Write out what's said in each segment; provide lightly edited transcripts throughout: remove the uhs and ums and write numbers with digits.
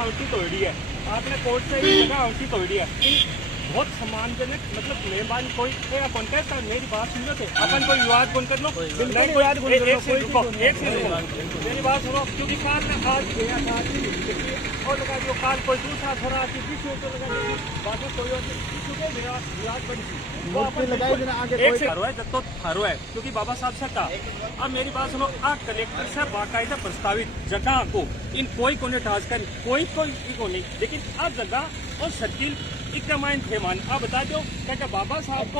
Outie तोड़ी है, आपने कोर्ट से ये जगह आउटी तोड़ी है। बहुत सम्मानजनक मतलब मेहमान कोई कॉन्टेस्ट है, मेरी बात सुन लो थे अपन कोई विवाद कौन कर लो नहीं, कोई एक से रुको मेरी बात सुनो, क्योंकि काल में आज गया था और लगा दियो, काल कोई दूसरा थोड़ा आर्टिफिशियल तो लगा दियो, बाकी कोई और इशू के विवाद बन वो अपन लगाई देना आगे एक से है जब तो थारो है, क्योंकि बाबा साहब से का। अब मेरी बात सुनो, आ कलेक्टर से बाकायदा प्रस्तावित जगह को इन कोई को टास कर कोई को नहीं, लेकिन अब जगह और सर्किल एक माइन थे मान आप बता दो क्या बाबा साहब को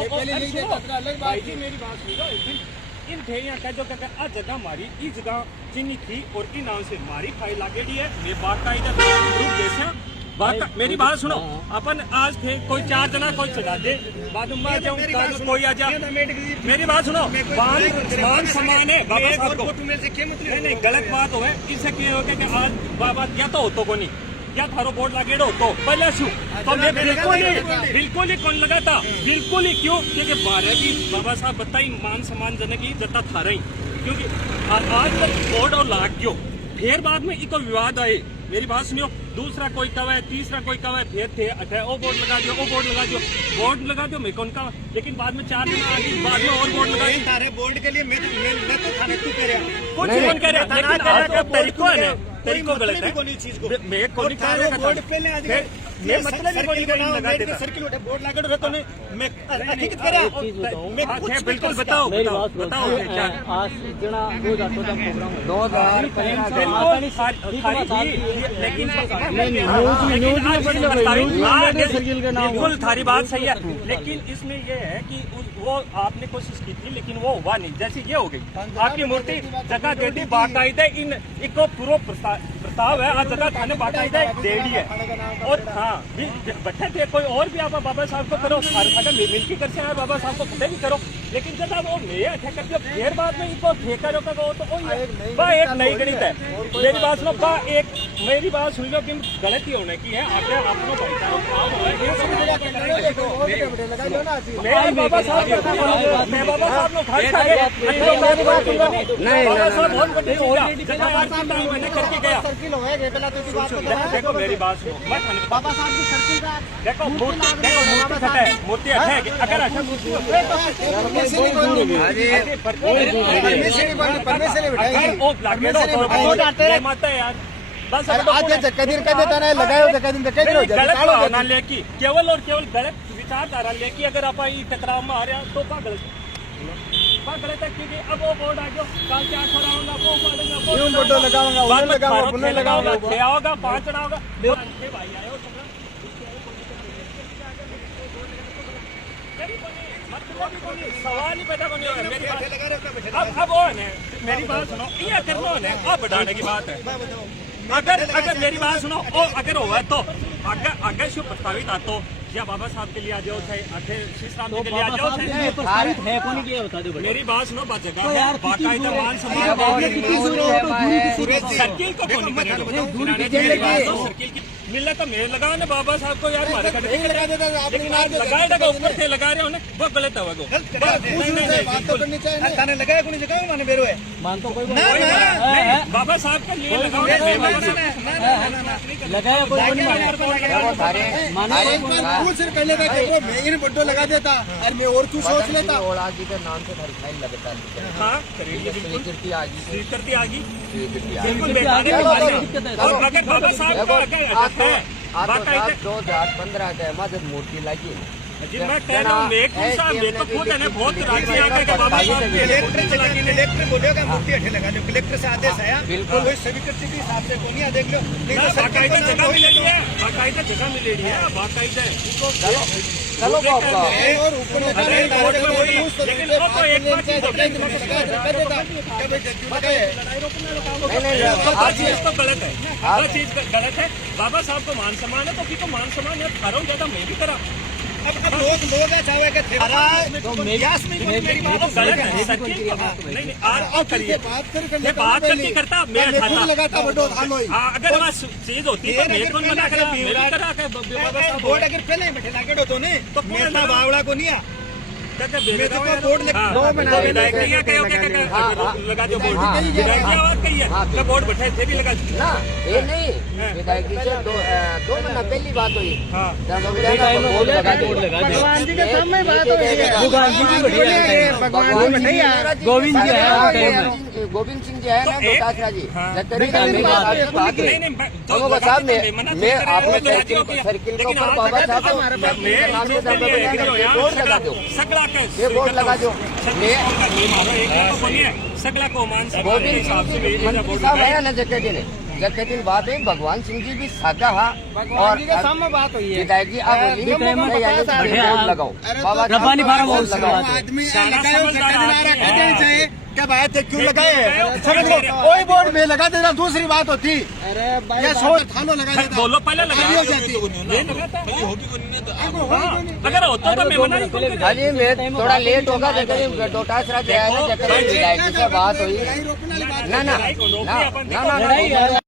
भाई जी मेरी बात सुनो, एक दिन इन थे यहाँ कह जो क्या आ जगह मारी इस जगह चिन्नी थी और इन नाम से मारी फाइल लागेड़ी है, मैं बाकायदा जैसे मेरी बात सुनो, अपन आज थे कोई 4 जना कोई चढ़ा दे बाद में कोई आ जा, मेरी बात सुनो, मान सम्मान है बाबा साहब को नहीं गलत बात हो है, इससे क्या हो गया कि आज बाबा या तो हो तो को नहीं या थारो बोर्ड लागेड़ो तो पहले शू तो मैं बिल्कुल ही कौन लगाता, बिल्कुल ही क्यों, क्योंकि 12 की बाबा साहब बताई मान सम्मान जनक ही जता था रही, क्योंकि आज तक बोर्ड और लाग गयो, फिर बाद में इको विवाद आए, मेरी बात सुनियो, दूसरा कोई कवा है, तीसरा कोई कवा है, फिर थे अच्छा वो बोर्ड लगा दियो, वो बोर्ड लगा दो मैं कौन का, लेकिन बाद में 4 दिन आगे बाद में और बोर्ड लगा दियो, सारे बोर्ड के लिए मैं तो थाने तू कह रहा कुछ कौन कह रहा, लेकिन आज तरीको है तरीको गलत है, मैं कौन कह रहा बोर्ड पहले आज मैं मतलब ही कोई नहीं लगा देता, सर्किल उठे बोर्ड लगा रहता ने मैं हकीकत कर रहा मैं कुछ बिल्कुल बताओ क्या आज जना हो जातो था प्रोग्राम 2015 सर्किल का नाम बिल्कुल थारी बात सही है, लेकिन इसमें ये है कि वो आपने कोशिश की थी लेकिन वो हुआ नहीं, जैसी ये हो गई आपकी मूर्ति जगह दे दी बाकायदा इन इको पूरा प्रस्ताव है, आज जगह थाने बाकायदा दे दी है, और हाँ बैठे थे कोई और भी आप बाबा साहब को करो, अगर मिलकर कर से बाबा साहब को पता भी करो, लेकिन जब वो मैं ठेका दिया फिर बाद में इनको ठेका रोका वो तो एक नई गणित है, मेरी बात सुनो बा एक मेरी बात सुन लो कि गलती होने की है, आगे आपको बाबा साहब मैं बाबा साहब ने करके गया, देखो मेरी बात सुनो, बाबा साहब की सर्किल का देखो मूर्ति अच्छा है, अगर अच्छा केवल और केवल गलत विचारधारा लेके अगर आप टकराव में आ रहे तो क्या गलत गलत है, क्योंकि अब वो बोर्ड आ गया कल क्या कराऊंगा वो लगाऊंगा 6 होगा 5 चढ़ाओगा सवाल ही पैदा नहीं होगा, मेरी बात अब वो है मेरी बात सुनो, ये करना है अब बढ़ाने की बात है, अगर मेरी बात सुनो अगर हुआ तो अगर शुभ प्रस्तावित आ तो या बाबा साहब के लिए आ जाओ चाहे शीश राम के लिए आ जाओ मेरी बात सुनो जगह बाकायदा मान सर्किल को सर्किल मिलना तो मैं लगा ना बाबा साहब को यार लेकिन आज लगाए ऊपर से लगा रहे हो वो गलत है, वो लगाया कोई जगह माने बेरो है मान तो कोई बाबा साहब का लिए लगाया मैं बड्डो लगा देता और मैं और कुछ सोच लेता, नाम से फाइल लगता हाँ स्वीकृति आ गई अगर बाबा साहब को 2015 के मदद मूर्ति लगी मैं कह रहा हूँ तो खुद है बहुत राज्य आकर बाबा साहब कलेक्टर बोलेगा मूर्ति हटे लगा दो, कलेक्टर से आदेश आया बिल्कुल स्वीकृति के हिसाब से को नहीं देख लो, बाकायदा जगह मिलेगी है, बाकायदा जगह मिलेगी है, बाकायदा चलो और ऊपर चीज तो गलत है, हर चीज गलत है, बाबा साहब को मान सम्मान है तो फिर तो मान सम्मान है, थारा ज्यादा मैं भी करा अब लोग चाहे तो मेरी बात गलत है, नहीं बात करके करता मैं लगाता अगर वहाँ चीज होती तो मैं कौन मना करा बोर्ड अगर पहले ही बैठे लगे तो नहीं तो बावड़ा को नहीं मैं तो बोर्ड लगा दो बोर्ड आवाज कही है बोर्ड बैठे थे भी लगा ना ये नहीं विधायक जी से दो महीना पहली बात हुई बोर्ड लगा दो भगवान जी के सामने बात हुई है भगवान जी की भगवान जी नहीं है गोविंद जी है गोविंद सिंह जी है ना दोटासरा जी साहब मैं आपने सर्किल के ऊपर बाबा साहब बोर्ड लगा दो ये बोर्ड लगा दो सकला को मान गोविंद सिंह साहब है ना जगह बात है भगवान सिंह जी भी सादा और बात हुई है विधायक जी आप बोर्ड लगाओ बाबा रब्बानी फार्म हाउस आदमी कब आए थे क्यों लगाए समझ लो कोई बोर्ड में लगा देना दूसरी बात होती ये सोच थानो लगा देता बोलो पहले लगा हो जाती अगर होता तो मैं मना नहीं करूंगा। अरे मैं थोड़ा लेट होगा दोटासरा गया है ना जगह विधायक जी से बात हुई ना ना ना ना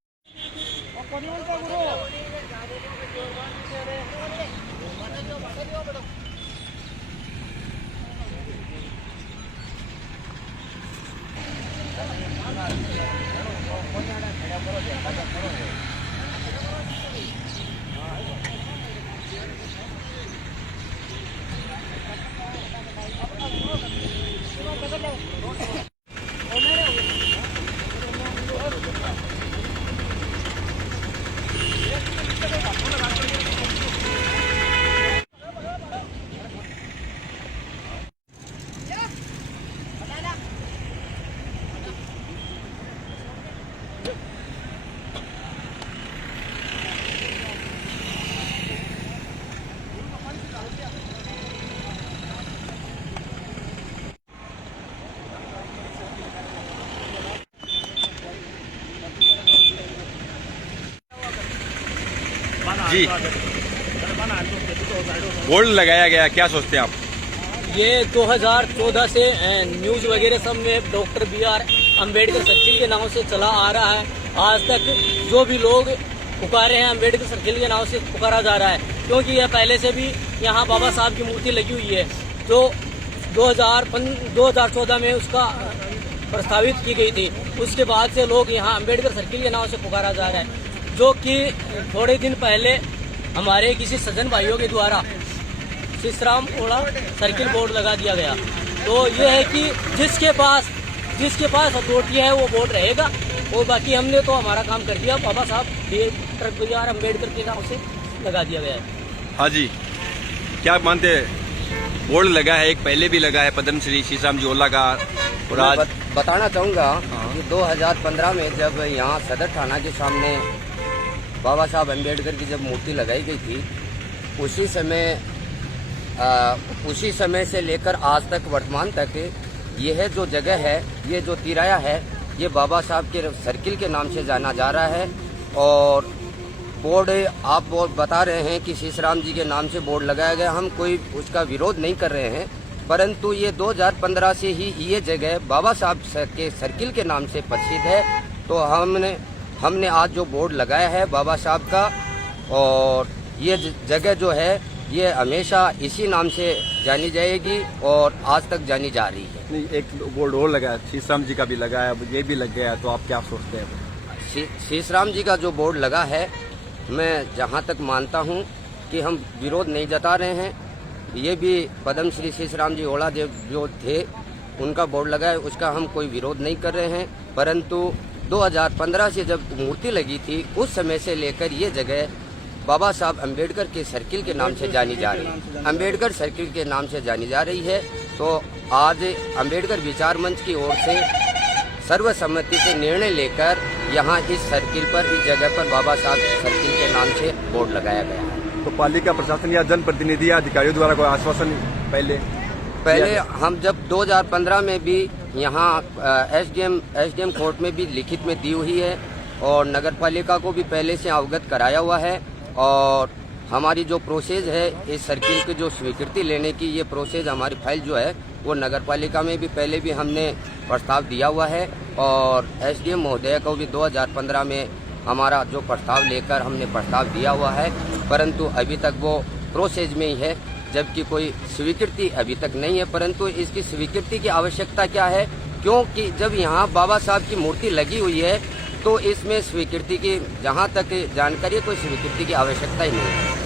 जी बोर्ड लगाया गया, क्या सोचते हैं आप? ये 2014 से न्यूज वगैरह सब में डॉक्टर BR अम्बेडकर सर्किल के नाम से चला आ रहा है। आज तक जो भी लोग पुकारे हैं अम्बेडकर सर्किल के नाम से पुकारा जा रहा है, क्योंकि यह पहले से भी यहाँ बाबा साहब की मूर्ति लगी हुई है जो 2014 में उसका प्रस्तावित की गई थी। उसके बाद से लोग यहाँ अम्बेडकर सर्किल के नाम से पुकारा जा रहा है, जो कि थोड़े दिन पहले हमारे किसी सज्जन भाइयों के द्वारा शीशराम ओड़ा सर्किल बोर्ड लगा दिया गया। तो ये है कि जिसके पास अथॉरिटी है वो बोर्ड रहेगा, और बाकी हमने तो हमारा काम कर दिया। बाबा साहब डॉक्टर BR अम्बेडकर के नाम से लगा दिया गया है। हाँ जी, क्या मानते हैं? बोर्ड लगा है, एक पहले भी लगा है पद्मश्री शीशराम जी ओला का, और आज बताना चाहूँगा कि 2015 में जब यहाँ सदर थाना के सामने बाबा साहब अम्बेडकर की जब मूर्ति लगाई गई थी, उसी समय से लेकर आज तक वर्तमान तक यह जो जगह है, ये जो तिराया है, ये बाबा साहब के सर्किल के नाम से जाना जा रहा है। और बोर्ड आप बता रहे हैं कि शीशराम जी के नाम से बोर्ड लगाया गया, हम कोई उसका विरोध नहीं कर रहे हैं, परंतु ये 2015 से ही ये जगह बाबा साहब के सर्किल के नाम से प्रसिद्ध है। तो हमने आज जो बोर्ड लगाया है बाबा साहब का, और ये जगह जो है ये हमेशा इसी नाम से जानी जाएगी और आज तक जानी जा रही है। नहीं, एक बोर्ड और लगा है, शीशराम जी का भी लगा है, ये भी लग गया है, तो आप क्या सोचते हैं? शीशराम जी का जो बोर्ड लगा है, मैं जहां तक मानता हूं कि हम विरोध नहीं जता रहे हैं। ये भी पद्मश्री शीशराम जी ओला जो थे उनका बोर्ड लगा है, उसका हम कोई विरोध नहीं कर रहे हैं, परंतु 2015 से जब मूर्ति लगी थी उस समय से लेकर ये जगह बाबा साहब अम्बेडकर के सर्किल के नाम से जानी जा रही है, अम्बेडकर सर्किल के नाम से जानी जा रही है। तो आज अम्बेडकर विचार मंच की ओर से सर्वसम्मति से निर्णय लेकर यहाँ इस सर्किल पर, इस जगह पर बाबा साहब सर्किल के नाम से बोर्ड लगाया गया है। तो पालिका प्रशासन या जनप्रतिनिधि या अधिकारियों द्वारा कोई आश्वासन पहले हम जब 2015 में भी यहाँ एसडीएम कोर्ट में भी लिखित में दी हुई है, और नगर पालिका को भी पहले से अवगत कराया हुआ है, और हमारी जो प्रोसेस है इस सर्किल की जो स्वीकृति लेने की, ये प्रोसेस हमारी फाइल जो है वो नगर पालिका में भी पहले भी हमने प्रस्ताव दिया हुआ है, और एसडीएम महोदय को भी 2015 में हमारा जो प्रस्ताव लेकर हमने प्रस्ताव दिया हुआ है, परंतु अभी तक वो प्रोसेस में ही है। जबकि कोई स्वीकृति अभी तक नहीं है। परंतु इसकी स्वीकृति की आवश्यकता क्या है, क्योंकि जब यहाँ बाबा साहब की मूर्ति लगी हुई है तो इसमें स्वीकृति की, जहाँ तक जानकारी है, कोई स्वीकृति की आवश्यकता ही नहीं है।